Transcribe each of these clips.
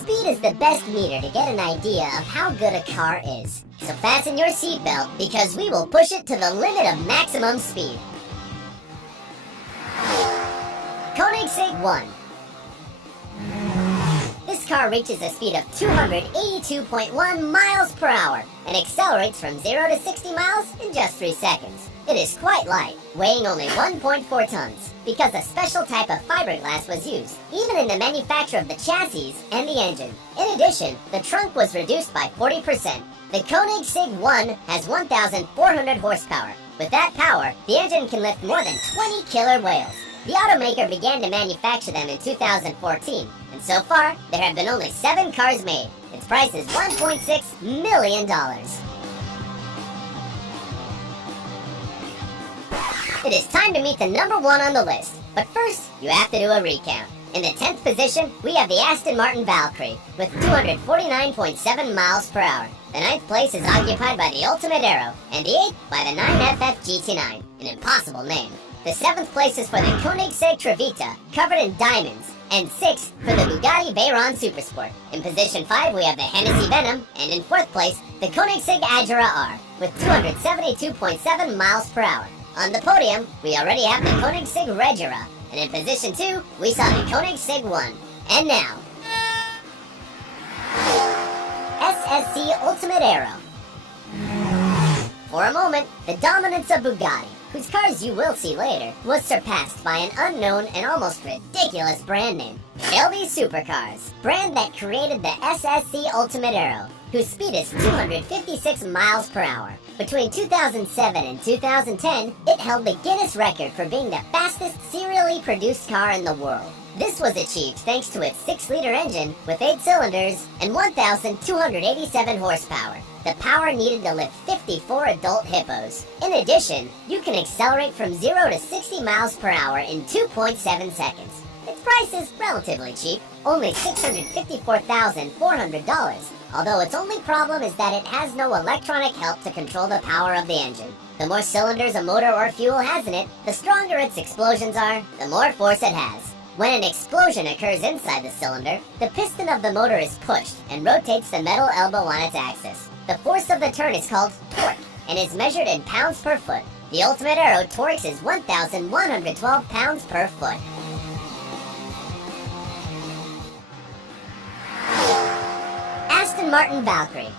Speed is the best meter to get an idea of how good a car is. So fasten your seatbelt because we will push it to the limit of maximum speed. Koenigsegg 1. This car reaches a speed of 282.1 miles per hour and accelerates from 0 to 60 miles in just 3 seconds. It is quite light, weighing only 1.4 tons, because a special type of fiberglass was used, even in the manufacture of the chassis and the engine. In addition, the trunk was reduced by 40%. The Koenigsegg 1 has 1,400 horsepower. With that power, the engine can lift more than 20 killer whales. The automaker began to manufacture them in 2014, and so far, there have been only 7 cars made. Its price is $1.6 million. It is time to meet the number 1 on the list, but first, you have to do a recount. In the 10th position, we have the Aston Martin Valkyrie, with 249.7 miles per hour. The 9th place is occupied by the Ultimate Aero, and the 8th by the 9FF GT9, an impossible name. The 7th place is for the Koenigsegg Trevita, covered in diamonds, and 6th for the Bugatti Veyron Supersport. In position 5, we have the Hennessy Venom, and in 4th place, the Koenigsegg Agera R, with 272.7 miles per hour. On the podium, we already have the Koenigsegg Regera, and in position 2, we saw the Koenigsegg 1. And now, SSC Ultimate Aero. For a moment, the dominance of Bugatti, whose cars you will see later, was surpassed by an unknown and almost ridiculous brand name, Shelby Supercars, brand that created the SSC Ultimate Aero, whose speed is 256 miles per hour. Between 2007 and 2010, it held the Guinness record for being the fastest serially produced car in the world. This was achieved thanks to its 6-liter engine with 8 cylinders and 1,287 horsepower, the power needed to lift 54 adult hippos. In addition, you can accelerate from 0 to 60 miles per hour in 2.7 seconds. Its price is relatively cheap, only $654,400, although its only problem is that it has no electronic help to control the power of the engine. The more cylinders a motor or fuel has in it, the stronger its explosions are, the more force it has. When an explosion occurs inside the cylinder, the piston of the motor is pushed and rotates the metal elbow on its axis. The force of the turn is called torque and is measured in pounds per foot. The Ultimate Aero torque is 1,112 pounds per foot. Aston Martin Valkyrie.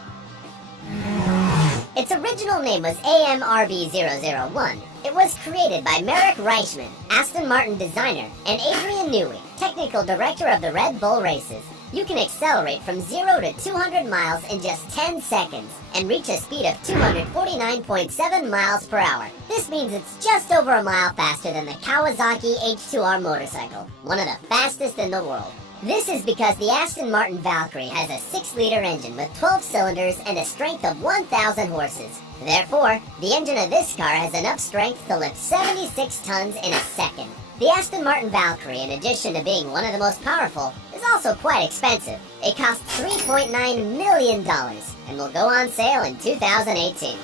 Its original name was AMRB001. It was created by Marek Reichman, Aston Martin designer, and Adrian Newey, technical director of the Red Bull races. You can accelerate from 0 to 200 miles in just 10 seconds and reach a speed of 249.7 miles per hour. This means it's just over a mile faster than the Kawasaki H2R motorcycle, one of the fastest in the world. This is because the Aston Martin Valkyrie has a 6-liter engine with 12 cylinders and a strength of 1,000 horses. Therefore, the engine of this car has enough strength to lift 76 tons in a second. The Aston Martin Valkyrie, in addition to being one of the most powerful, is also quite expensive. It costs $3.9 million and will go on sale in 2018.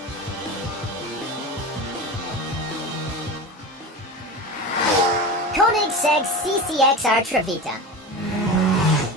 Koenigsegg CCXR Trevita.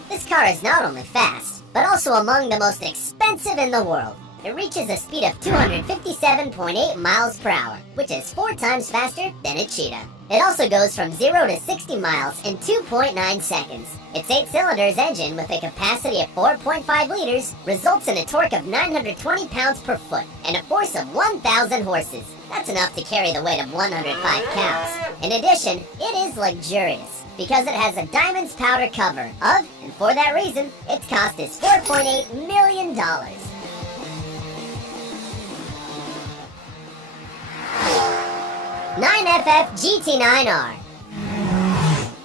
This car is not only fast, but also among the most expensive in the world. It reaches a speed of 257.8 miles per hour, which is 4 times faster than a Cheetah. It also goes from 0 to 60 miles in 2.9 seconds. Its 8-cylinders engine with a capacity of 4.5 liters results in a torque of 920 pounds per foot and a force of 1,000 horses. That's enough to carry the weight of 105 cows. In addition, it is luxurious because it has a diamonds powder cover of, and for that reason, its cost is $4.8 million. 9FF GT9R.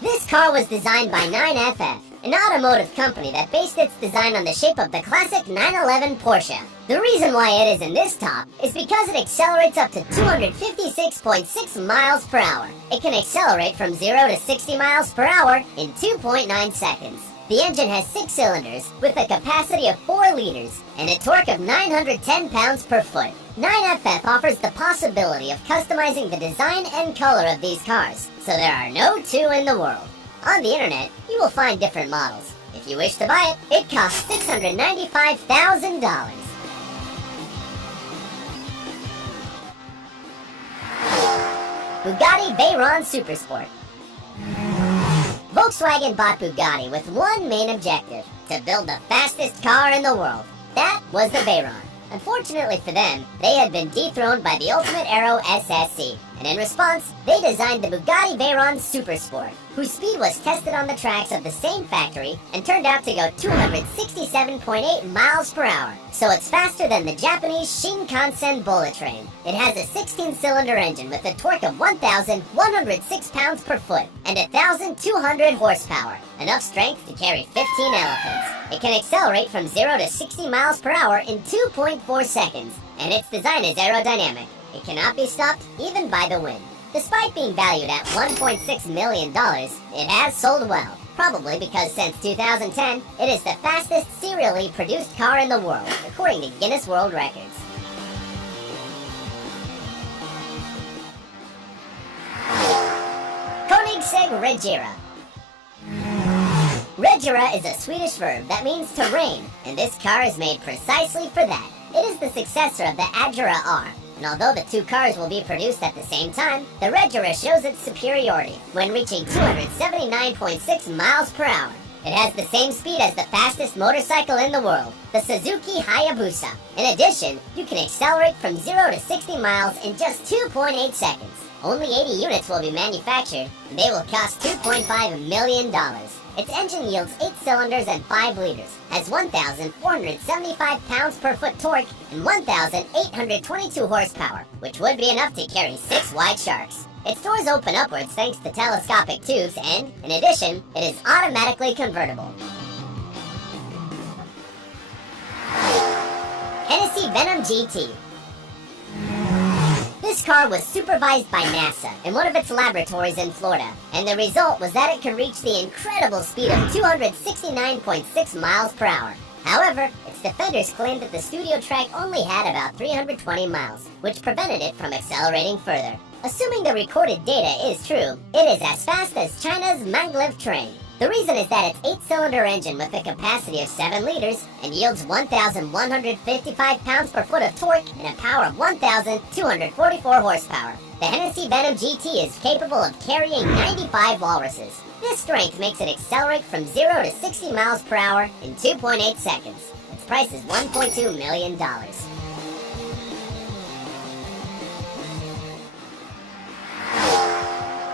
This car was designed by 9FF, an automotive company that based its design on the shape of the classic 911 Porsche. The reason why it is in this top is because it accelerates up to 256.6 miles per hour. It can accelerate from 0 to 60 miles per hour in 2.9 seconds. The engine has 6 cylinders with a capacity of 4 liters and a torque of 910 pounds per foot. 9FF offers the possibility of customizing the design and color of these cars, so there are no two in the world. On the internet, you will find different models. If If you wish to buy it, it costs $695,000. Bugatti Veyron Supersport. Volkswagen bought Bugatti with one main objective: to build the fastest car in the world. That was the Veyron. Unfortunately for them, they had been dethroned by the Ultimate Aero SSC, and in response, they designed the Bugatti Veyron Supersport, whose speed was tested on the tracks of the same factory and turned out to go 267.8 miles per hour. So it's faster than the Japanese Shinkansen bullet train. It has a 16-cylinder engine with a torque of 1,106 pounds per foot and 1,200 horsepower, enough strength to carry 15 elephants. It can accelerate from 0 to 60 miles per hour in 2.4 seconds, and its design is aerodynamic. It cannot be stopped even by the wind. Despite being valued at $1.6 million, it has sold well, probably because since 2010, it is the fastest serially produced car in the world, according to Guinness World Records. Koenigsegg Regera. Regera is a Swedish verb that means to reign, and this car is made precisely for that. It is the successor of the Agera R, and although the two cars will be produced at the same time, the Regera shows its superiority when reaching 279.6 miles per hour. It has the same speed as the fastest motorcycle in the world, the Suzuki Hayabusa. In addition, you can accelerate from 0 to 60 miles in just 2.8 seconds. Only 80 units will be manufactured, and they will cost $2.5 million. Its engine yields 8 cylinders and 5 liters, has 1,475 pounds per foot torque, and 1,822 horsepower, which would be enough to carry 6 white sharks. Its doors open upwards thanks to telescopic tubes and, in addition, it is automatically convertible. Hennessy Venom GT. This car was supervised by NASA in one of its laboratories in Florida, and the result was that it could reach the incredible speed of 269.6 miles per hour. However, its defenders claimed that the studio track only had about 320 miles, which prevented it from accelerating further. Assuming the recorded data is true, it is as fast as China's maglev train. The reason is that its 8-cylinder engine with a capacity of 7 liters and yields 1,155 pounds per foot of torque and a power of 1,244 horsepower. The Hennessy Venom GT is capable of carrying 95 walruses. This strength makes it accelerate from 0 to 60 miles per hour in 2.8 seconds. Its price is $1.2 million.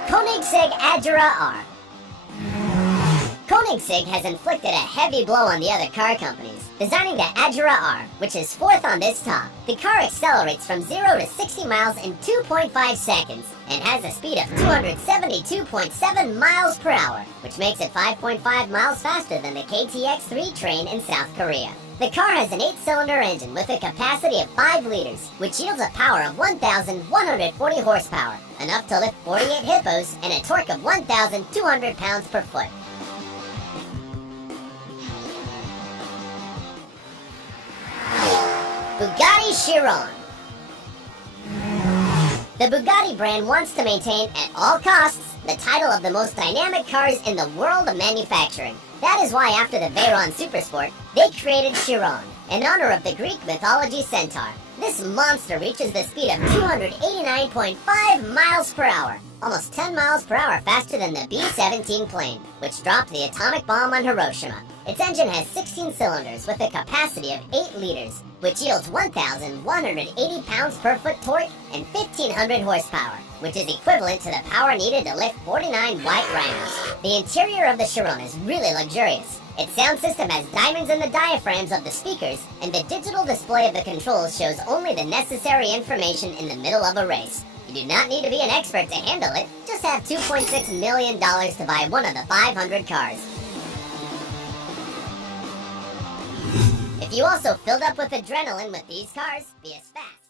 Koenigsegg Agera R. Koenigsegg has inflicted a heavy blow on the other car companies, designing the Agera R, which is fourth on this top. The car accelerates from 0 to 60 miles in 2.5 seconds and has a speed of 272.7 miles per hour, which makes it 5.5 miles faster than the KTX-3 train in South Korea. The car has an 8-cylinder engine with a capacity of 5 liters, which yields a power of 1,140 horsepower, enough to lift 48 hippos and a torque of 1,200 pounds per foot. Bugatti Chiron. The Bugatti brand wants to maintain at all costs the title of the most dynamic cars in the world of manufacturing. That is why after the Veyron Supersport, they created Chiron, in honor of the Greek mythology centaur. This monster reaches the speed of 289.5 miles per hour, almost 10 miles per hour faster than the B-17 plane, which dropped the atomic bomb on Hiroshima. Its engine has 16 cylinders with a capacity of 8 liters, which yields 1,180 pounds per foot torque and 1,500 horsepower, which is equivalent to the power needed to lift 49 white rhinos. The interior of the Chiron is really luxurious. Its sound system has diamonds in the diaphragms of the speakers, and the digital display of the controls shows only the necessary information in the middle of a race. You do not need to be an expert to handle it, just have $2.6 million to buy one of the 500 cars. If you also filled up with adrenaline with these cars, be as fast